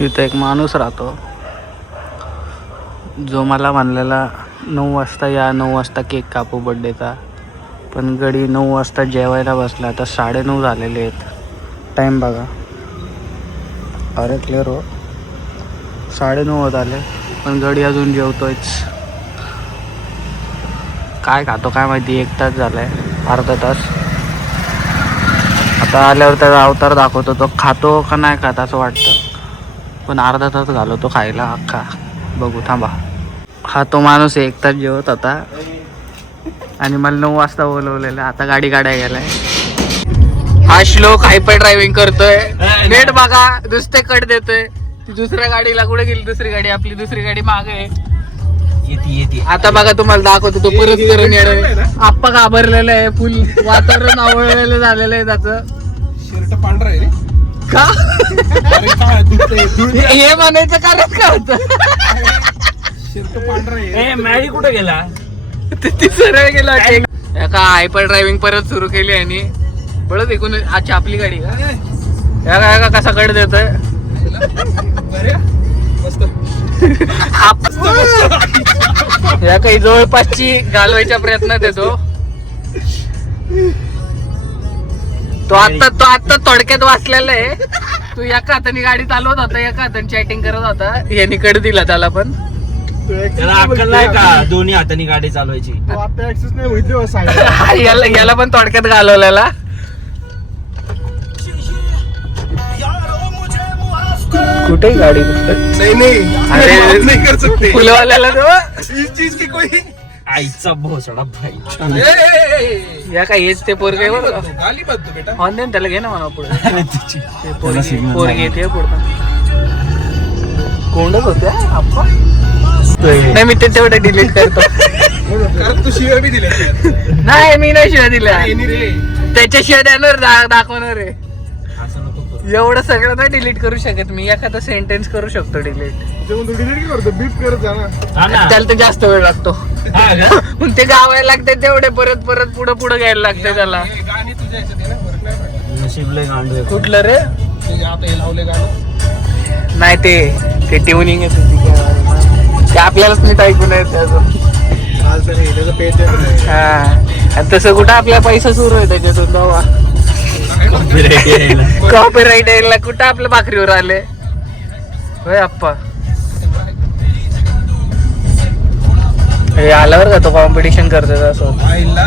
इथं एक माणूस राहतो जो मला म्हणलेला 9 वाजता या, 9 वाजता केक कापू बड्डेचा. पण गडी 9 वाजता जेवायला बसला तर 9:30 झालेले आहेत. टाईम बघा. अरे क्लिअर हो, 9:30 होत आले पण गडी अजून जेवतोयच. काय खातो काय माहिती. 1 तास झालाय, अर्धा तास. आता आल्यावर त्याचा अवतार दाखवतो. तो खातो का नाही खात असं वाटतं, पण अर्धा तास घालवतो खायला अख्खा. बघू थांबा. हा तो माणूस 1 तास जेवत होता आणि मला 9 वाजता बोलवलेलं. आता गाडी काढायला गेलाय. हा श्लोक हायपर ड्रायव्हिंग करतोय. नेट बघा, दुसरे कट देतोय. ती दुसऱ्या गाडीला कुठे गेली दुसरी गाडी. आपली दुसरी गाडी मागे येते. आता बघा तुम्हाला दाखवतो. तो परत करून येणार. आप्पा घाबरलेलं आहे. फुल वातावरण आवळलेलं झालेलं आहे त्याचं. शर्ट पांढरा आहे रे का हे म्हणायचं कारण काय होतं. शर्ट पांढरा आहे. मॅडी कुठे गेला? ती सरळ गेला. का हायपर ड्रायव्हिंग परत सुरू केली आणि बळच एकूण. अच्छा आपली गाडी का का कसा कट देतोय. या काही जवळपासची घालवायच्या प्रयत्नात येतो. तो आता थोडक्यात वाचलेला आहे. तू एका हाताने गाडी चालवत होता, एका हाताने चॅटिंग करत होता. याने कट दिला त्याला. पण त्याला अक्कल नाही का दोन्ही हाताने गाडी चालवायची? आता ऍक्सेस नाही होईल. याला पण थोडक्यात घालवलेला. कुठे गाडी नहीं नहीं कर सकते. फुलवाल्याला तो इस चीज की कोई आईचा भोसडा भाई. या काय हेच ते पोरगे गाली मत दो बेटा. ऑनलाईन त्याला घे ना म्हणा पुढे. त्याला signal पोरगे नाही. येते पुढे. कोंडच होत्या आप्पा. नाही मी ते तेवढं डिलीट करतो. कारण तू शिव्या बी दिल्या. नाही मी नाही शिवाय दिल्या. नाही रे त्याच्या शिवाय देणार दाखवणार आहे. असं नको करू. एवढं सगळं नाही डिलीट करू शकत मी. एखादा सेंटेन्स करू शकतो डिलीट. जेव्हा तू डिलीट करतो बीप करत जा ना. हा ना. त्याला तर जास्त वेळ लागतो. हा का? पण ते गावायला लागते तेवढे परत पुढे घ्यायला लागते त्याला. हे गाणी तुझ्या याच्यात आहे ना, फरक नाही पडला. नशीबले गांडू आहे. कुठलं रे. ते आता हे लावले गाणं. नाही ते ट्युनिंग येत होती. ते आपल्यालाच नीट ऐकून येत त्याचं. चालतं नाही, त्याचं पेज आहे. हा आणि तसं कुठं आपला पैसा सुरू आहे त्याच्यातून बाबा. Copyright यायला. कॉपीराईट यायला कुठं आपल्या भाकरीवर आले. होय आप्पा. हे आल्यावर का तो कॉम्पिटिशन करतोय असं. आईला.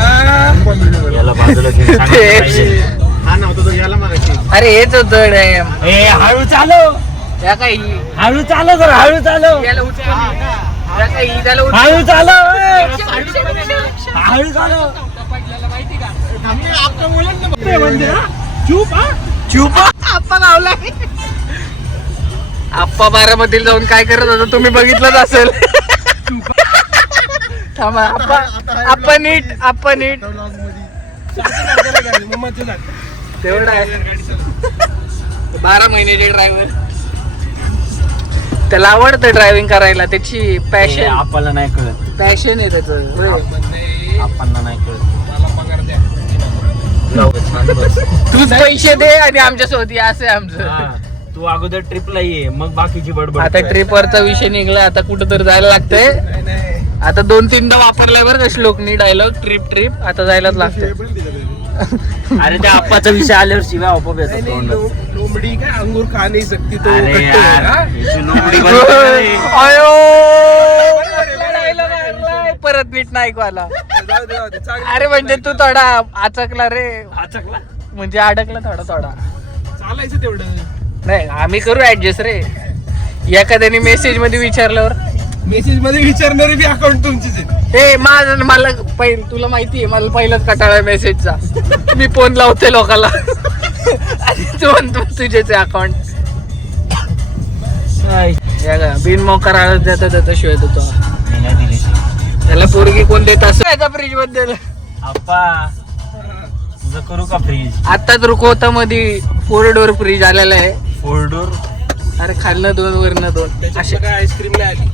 याला बाजूला घेऊन सांगायला पाहिजे. हा नव्हता तो गेला मागाशी. अरे हेच होत. ए हळू चालव. या काही हळू चालव जरा, हळू चालव. याला उचलून या काही त्याला हळू चालव. हळू चालव. आप्पा लावला. आप्पा बारामतीला जाऊन काय करत होता तुम्ही बघितलंच असेल. थांबा आप्पा नीट तेवढा आहे. 12 महिन्याचे ड्रायव्हर. त्याला आवडतं ड्रायव्हिंग करायला. त्याची पॅशन आपल्याला नाही कळत. पॅशन आहे त्याचं. आपल्याला नाही कळत. तूच पैसे दे आणि आमच्या सोबत या असं आहे आमचं. हा, तू अगोदर ट्रिपला ये मग बाकीची बडबड. आता ट्रिपवरचा विषय निघला. आता कुठं तर जायला लागतंय. आता 2-3दा वापरलाय बरं का श्लोकनी डायलॉग. ट्रिप आता जायलाच लागतंय. अरे त्या आप्पाचा विषय आल्यावर शिवाय आपोआप येतात तोंडात. लोमडी काय अंगूर खा नाही सकती तो. अरे कट्टे, यार, हा? याची लोमडी बंद कर रे. अयो dialogue ऐकलाय, परत नीट नाही ऐकू आला. जाऊ दे, जाऊ दे. चांगलं अरे म्हणजे तू थोडा आचकला रे. आचकला. म्हणजे अडकला थोडा. चालायचं तेवढं. नाही आम्ही करू ऍडजस्ट रे. एखाद्याने मेसेज मध्ये विचारल्यावर मेसेज मध्ये विचारणारे बी अकाउंट तुमचीच आहे. मला तुला माहितीये मला पहिलाच कटाळा आहे मेसेजचा. मी फोन लावते लोकांना आणि तू म्हणतो तुझेच अकाउंट. बिनमोकार आळस देता शिवाय देतो. मी नाही दिली ती. त्याला पोरगी कोण देत असं फ्रीज बद्दल. आप्पा तुझं करू का फ्रीज? आताच रुकवता मध्ये 4 डोअर फ्रीज आलेला आहे. 4 डोर. अरे खालनं 2 वरनं 2 असे. त्याच्यात काय आईस्क्रीम नाही आली.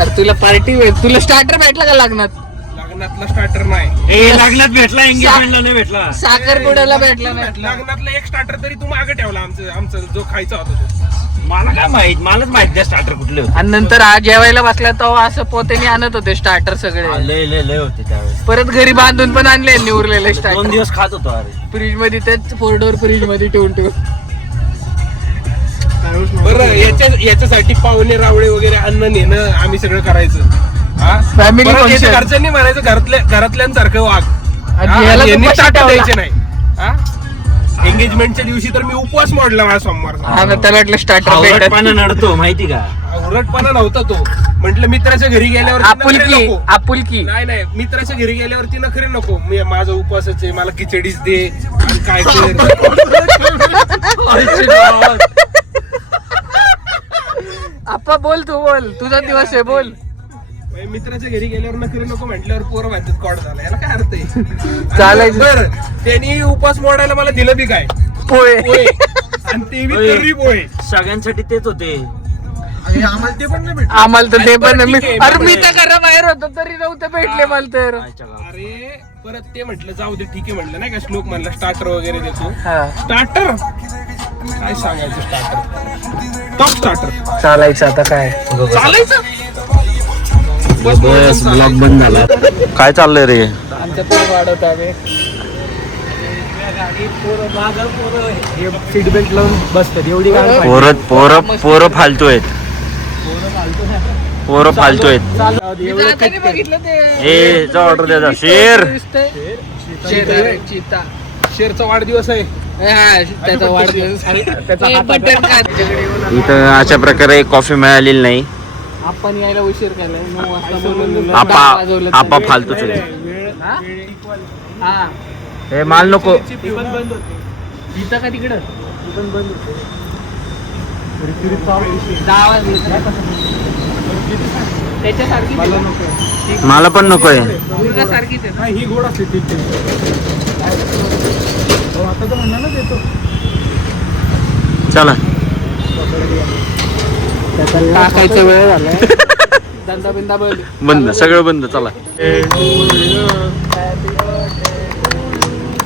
अरे तुला पार्टी तुला स्टार्टर भेटला का लग्नात? लग्नातला स्टार्टर नाही. ए लग्नात भेटला, एंगेजमेंटला नाही भेटला. साखरपुड्याला भेटला नाही. लग्नातला एक स्टार्टर तरी तू मागे ठेवला. आमचा जो खायचा होता तो. मला काय माहित, मलाच माहित त्या स्टार्टर कुठले होते. आणि नंतर आज जेवायला बसला तेव्हा असं पोतेने आणत होते स्टार्टर सगळे. लय लय लय होते त्यावेळेस. परत घरी बांधून पण आणले उरलेले 2 स्टार्टर दिवस खात होतो. अरे फ्रीज मध्ये, तेच 4 डोअर फ्रीज मध्ये ठेवून बरं याच्यासाठी पाहुणे रावळे वगैरे अन्न नेणं आम्ही सगळं करायचं. Family परत function. याच्या घरच्यांनी म्हणायचं घरातल्यांसारखं वाघ. आणि याला तर यांनी कशी ताटं ठेवला? द्यायचे नाही. एंगेजमेंटच्या दिवशी तर मी उपवास मोडला माझा सोमवारचा. हा ना, त्याला वाटलं स्टार्टर भेटत. आवडटपणा नडतो माहिती का. उरटपणा नव्हता तो. म्हटलं मित्राच्या घरी गेल्यावर आपुलकी आपुलकी. नाही मित्राच्या घरी गेल्यावरती नखरे नको. मी माझा उपवासच आहे, मला खिचडीच दे आणि काय कर. आप्पा बोल, तू बोल, तुझा दिवस आहे, बोल. मित्राच्या घरी गेल्यावर नखरे नको म्हटल्यावर पोरं म्हणतात कॉड झाला. याला काय अर्थ आहे. चालायचं. बरं त्यांनी उपवास मोडायला मला दिलं बी काय पोहे. पोहे. आणि ते बी तर्री पोहे. सगळ्यांसाठी तेच होते. आम्हाला ते पण नाही भेटलं. आम्हाला तर ते पण बरं, मी, ठीक आहे, अरे मी बरं. तर घराबाहेर होतो तरी नव्हते भेटले मला तर. अरे परत ते म्हटलं जाऊ दे, ठीक आहे म्हटलं, नाही का श्लोक म्हणला स्टार्टर वगैरे देतो. हा, स्टार्टर काय सांगायचं. स्टार्टर टॉप स्टार्टर चालायचं आता काय. चालायचं. बस ब्लॉग बंद झाला. काय चाललंय रे. आमच्या पोरं वाढवतो आम्ही. सीट बेल्ट लावून बसतात एवढी पोरं फालतू आहेत. पोरं फालतू आहेत. मी बघितलं ते. ए जा ऑर्डर द्या जा. शेर चिता. शेरचा वाढदिवस आहे. हा, त्याचा वाढदिवस. ए, बटन काय त्याच्याकडे. इथं अशा प्रकारे कॉफी मिळालेली नाही. आपण यायला उशीर केलाय 9 वाजता म्हणून आपा फालतूच आहे. हा, हे माल नको. इथं का तिकडं त्याच्यासारखी मला पण नकोय. सारखीच आहे ना. ही गोड असते ती. आता तर म्हणा ना देतो. चला टाकायचा वेळ झालाय. धंदा बिंदा बंद, सगळं बंद. चला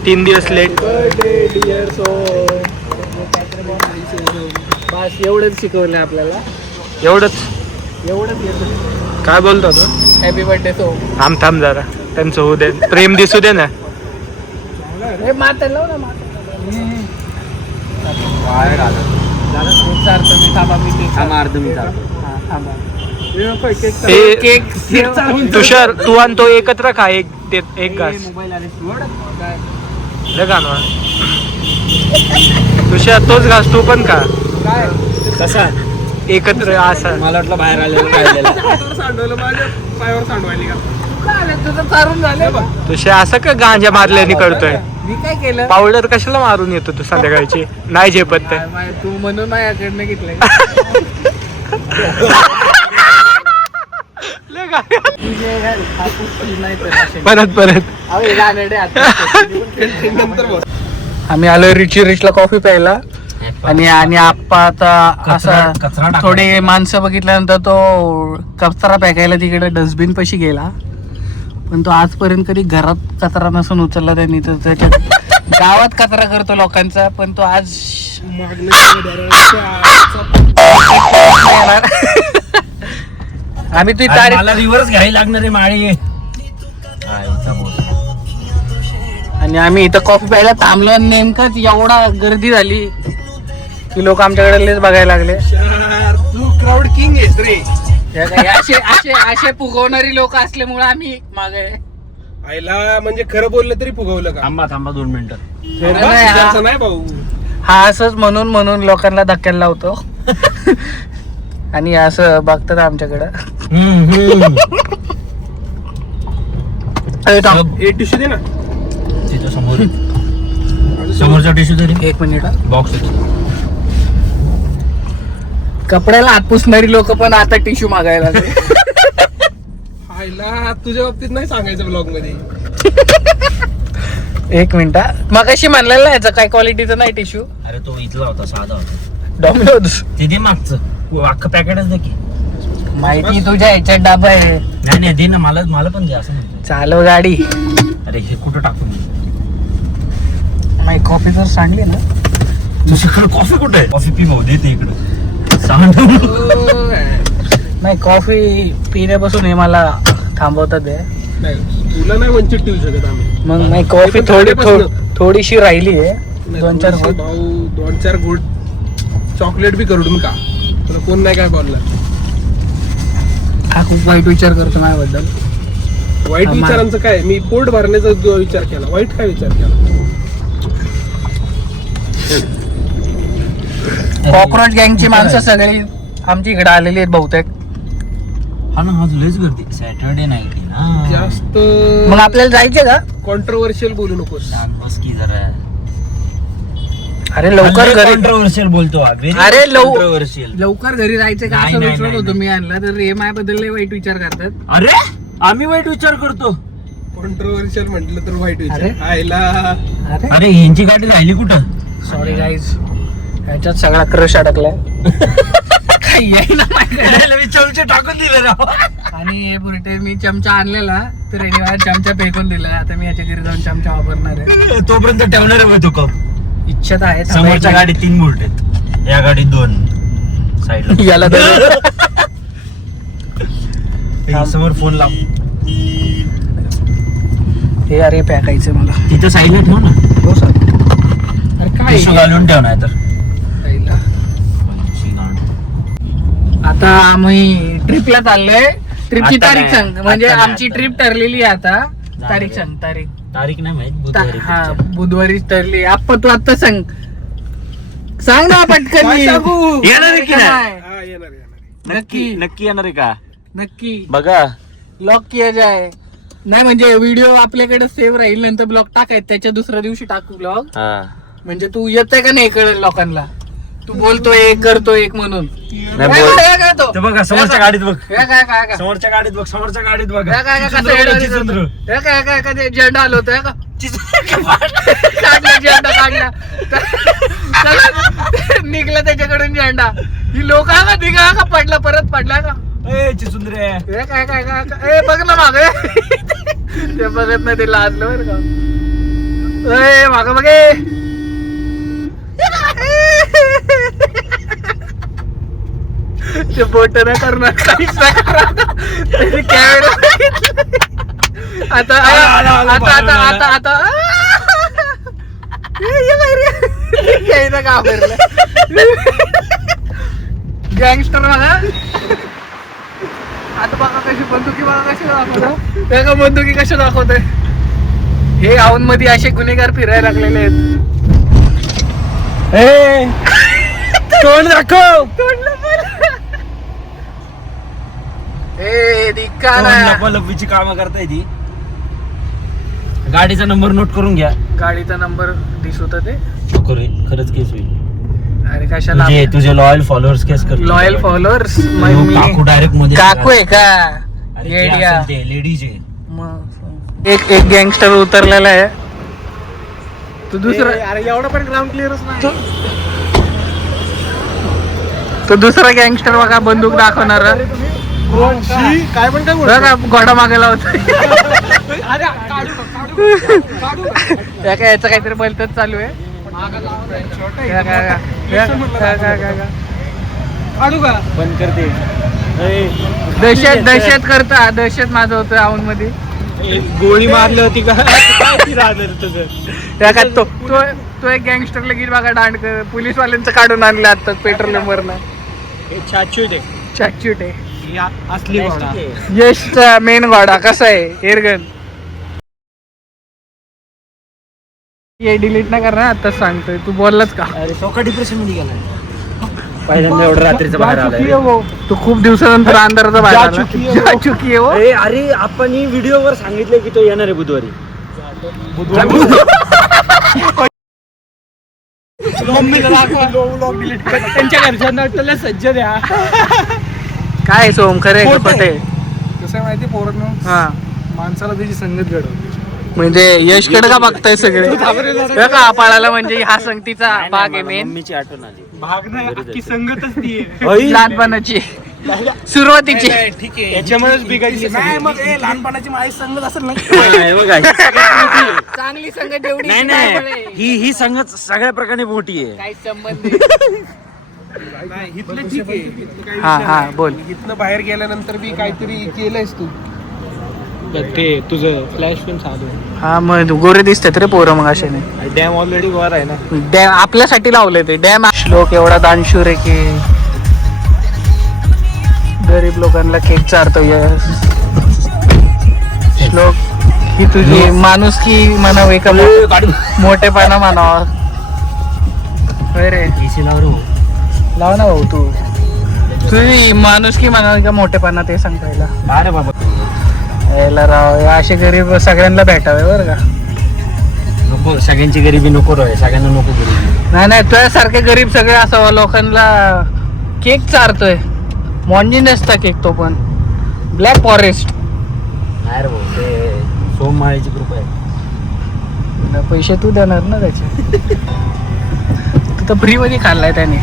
3 दिवस लेट. बस एवढंच शिकवलंय आपल्याला. एवढंच. एवढंच काय बोलतो तू. Happy birthday so. थांब जरा, त्यांचं होऊ दे, प्रेम दिसू दे ना. हे माता लाव ना, माता. तुषार तू आणि तो एकत्र खा. एक घास. तुषार तोच घास तू पण खा. कसा एकत्र असं. मला वाटलं बाहेर आलेलं. सांडवलं माझ्या पायावर सांडवायली का. तुझं चारून झालं. तुषार असं का गांजा मारल्याने करतोय. मी काय केलं. पावडर कशाला मारून येतो तू संध्याकाळची. नाही झेपत ते. तू म्हणून माझ्याकडनं घेतलंय. परत नंतर बस. आम्ही आलोय रिचला कॉफी प्यायला. आणि आप्पा आता असा थोडे माणसं बघितल्यानंतर तो कचरा फेकायला तिकडे डस्टबिन पाशी गेला. पण तो आजपर्यंत कधी घरात कचरा नसून उचलला त्यांनी. तर त्याच्या गावात कचरा करतो लोकांचा. पण तो आज आम्ही तुझी तारीख. मला रिव्हर्स घ्यायला लागणार आहे माळी. आणि आम्ही इथं कॉफी प्यायला थांबलो. नेमकंच एवढा गर्दी झाली की लोक आमच्याकडे लेच बघायला लागले. तू क्राऊड किंग आहेस रे. असे फुगवणारी लोक असल्यामुळे आम्ही मागे. आईला म्हणजे खरं बोललं तरी फुगवलं का. थांबा 2 मिनिटं. असं नाही भाऊ. हा असंच म्हणून लोकांना धक्क्याला लावतो. आणि असं बघतात आमच्याकडं. टिश्यू दे ना. तिथं समोरचा टिश्यू तरी. 1 मिनिट. बॉक्स. कपड्याला हात पुसणारी लोक पण आता टिश्यू मागायला लागले. आईला तुझ्या बाबतीत नाही सांगायचं ब्लॉग मध्ये. 1 मिनिट. मग अशी म्हणलेलं याचं काय क्वालिटीचं नाही टिश्यू. अरे तो इथला होता, साधा होता. डॉमिनोज. ते दे मागचं अख्खं पॅकेटच दे की. माहिती तुझ्या ह्याच्यात डाबा आहे. नाही दे ना. मला पण दे असं म्हणतो. चालव गाडी. अरे हे कुठं टाकू मी. नाही कॉफी तर सांगली ना. तुझ्याकडे कॉफी कुठे आहे. कॉफी पी भाऊ देते इकडं. नाही कॉफी पिण्यापासून हे मला थांबवतात आहे. नाही तुला नाही वंचित ठेवू शकत आम्ही. मग नाही कॉफी थोडीशी राहिली आहे. नाही, 2-4 थोडीशी घोट. भाऊ 2-4 घोट चॉकलेट बी करून का तुला कोण नाही काय बोलला. हा खूप वाईट विचार करतो माझ्याबद्दल. वाईट विचारांचं काय, मी पोट भरण्याचा विचार केला, वाईट काय विचार केला. कॉक्रोच गँगची माणसं सगळी आमची इकडे आलेली आहेत बहुतेक. हा ना, आज लयच गर्दी. सॅटर्डे नाईट आहे ना. जास्त मग आपल्याला जायचे का? कॉन्ट्रोवर्शियल बोलू नकोस. शांत बस की जरा. अरे लवकर घरी कॉन्ट्रोवर्शियल बोलतो हा. अरे कॉन्ट्रोवर्शियल. लवकर घरी जायचं का नाही, असं नाही, विचारत नाही, होतो मी आणला तर हे माझ्याबद्दल लय वाईट विचार करतात. अरे आम्ही वाईट विचार करतो. कॉन्ट्रोवर्शियल म्हटलं तर वाईट अरे. विचार आयला. अरे अरे यांची गाडी राहिली कुठं? सॉरी गाईज, ह्याच्यात सगळा क्रश अडकलाय. काही आहे ना माझ्याकडे. मी चमचे टाकून दिले राव. आणि हे पुरटे मी चमचा आणलेला तर याने मला चमचा फेकून दिला. आता मी याच्या घरी जाऊन चमचा वापरणार आहे. तोपर्यंत ठेवणार आहे तो कप. इच्छा तर आहे. समोरच्या गाडीत 3 बोल्ट आहेत, या गाडीत 2 साईडला. याला तर समोर फोन लाव. हे अरे पॅकायचं मला. तिथं साईडला ठेव ना. हो सर. अरे काय टिश्यू घालून ठेव नाही तर. आता आम्ही ट्रिपला चाललोय. ट्रिपची आता तारीख नाही, सांग. म्हणजे आता नाही, आमची आता ट्रिप नाही. ठरलेली आहे आता. तारीख झालं. सांग. तारीख नाही माहित. बुधवारी हा पुढच्या. बुधवारीच ठरली. आपण तू आता सांग. सांग ना पटकन. काय सांगू? येणार आहे की नाही? हा, येणार येणार. नक्की नक्की येणार आहे का? नक्की बघा ब्लॉक किया जाय. नाही म्हणजे व्हिडिओ आपल्याकडे सेव्ह राहील, नंतर ब्लॉक टाकायचं, त्याच्या दुसऱ्या दिवशी टाकू ब्लॉग. म्हणजे तू येतोय का नाही कळेल लोकांना. तू बोलतोय एक करतोय एक म्हणून. नाही काय बोल. काय काय तो? ते बघा समोरच्या गाडीत बघ. काय काय काय काय समोरच्या गाडीत बघ. समोरच्या गाडीत बघ. काय काय काय कसं चिचुंद्र, येडं चिचुंद्र. करतो? हे काय काय काय ते झेंडा आलो होतो का? काढला झेंडा काढला. चला, निघला त्याच्याकडून झेंडा. ही लोक का निघा का पडला परत पडला का? ए चिचुंद्रे. हे काय काय काय काय? ए बघ ना मागे. ते बघत नाही, ते लाजलं बरं का. ए माग बघे. ते बोट नाही करणार, काहीच नाही करणार. त्याची कॅमेरा आता आता आता आता आता घाबरलं. गँगस्टर बघा. आता बघा कशी बंदुकी बघा कशी दाखवतो. त्या का बंदुकी कशा दाखवतोय. हे औन मध्ये असे गुन्हेगार फिरायला लागलेले आहेत. तोंड दाखव. ए दिक्का ना. लपलपीची कामं करताय ती. गाडीचा नंबर नोट करून घ्या. गाडीचा नंबर दिसत ते. नको रे, खरंच केस होईल. अरे कशाला तुझे लॉयल फॉलोअर्स केस कर. Loyal followers. काकू डायरेक्ट मध्ये. काकू आहे का? लेडीज आहे. एक गँगस्टर उतरलेला आहे. तू दुसरा अरे एवढा पण ग्राउंड क्लिअरच नाही. तो दुसरा गँगस्टर बघा बंदूक दाखवणार. काय पण काय बघा घोडा मागायला होता. अरे काढू याचं काहीतरी बोलतच चालू आहे. काढू का? बंद करते. दहशत करता. दहशत माझं होतं औन मध्ये. गोळी मारली होती का? तो एक गँगस्टर लगेच बघा दांड पोलीसवाल्यांचं काढून आणलं आता पेट्रोलियम वरनं. चाचूट आहे. असली यशचा मेन घोडा कसा आहे एअरगन. हे डिलीट नाही करणार आताच सांगतोय. तू बोललाच का? अरे तो का डिप्रेशन मध्ये गेला? पहिल्यांदा एवढं रात्रीचं बाहेर आलाय. तू खूप दिवसानंतर अंधाराचा बाहेर आला. जा चुकी आहे वो. अरे आपण व्हिडिओवर सांगितलं की तो येणार आहे बुधवारी. त्यांच्या घरच्यांना सज्ज द्या. काय सोम खरे खोटे. कसं माहिती पोरांनो, हा माणसाला त्याची संगत घडवते. म्हणजे यशकडे का बघताय सगळे. हे का पाळाला म्हणजे हा संगतीचा भाग आहे मेन. मम्मीची आठवण आली. भाग नाही, अख्खी संगतच ती आहे. लहानपणाची सुरुवातीची. ठीक आहे, याच्यामुळेच बिघडली. नाही मग लहानपणाची माझी संगत असेल ना. चांगली संगत एवढी नाही नाही, ही संगत सगळ्या प्रकारे मोठी आहे. काही संबंध नाही इथलं ठीक आहे, इथलं काही हा विषय हा नाही. बोल. इथनं बाहेर गेल्यानंतर बी काहीतरी केलंयस तू. ते तुझं फ्लॅश पण चालू हा मग गोरे दिसतात रे पोरं मग असे नाही. आहे. डॅम ऑलरेडी वर आहे ना. डॅम आपल्यासाठी लावले ते डॅम. श्लोक एवढा दानशूर आहे की गरीब लोकांना केक चारतो. श्लोक ही तुझी माणूस की म्हणावं का मोठेपणा म्हणावं. होय रे लाव ना भाऊ तू. तुझी माणूस की म्हणावं का मोठेपणा ते सांग पहिला. अरे बाबा यायला राव हे असे गरीब सगळ्यांना भेटावे बरं का. नको, सगळ्यांची गरिबी नको रे, सगळ्यांना नको गरिबी. नाही नाही तुझ्यासारखे गरीब सगळे असावं. लोकांना केक चारतोय. मॉन्जी नसता केक तो पण ब्लॅक फॉरेस्ट. नाही रे भाऊ, ते सोममाळीची कृपा आहे. पैसे तू देणार ना त्याचे. तू तर फ्री मध्ये खाल्लाय त्याने.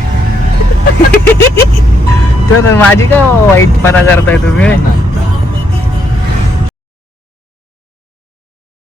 तर माझी काय वाईटपणा करताय तुम्ही.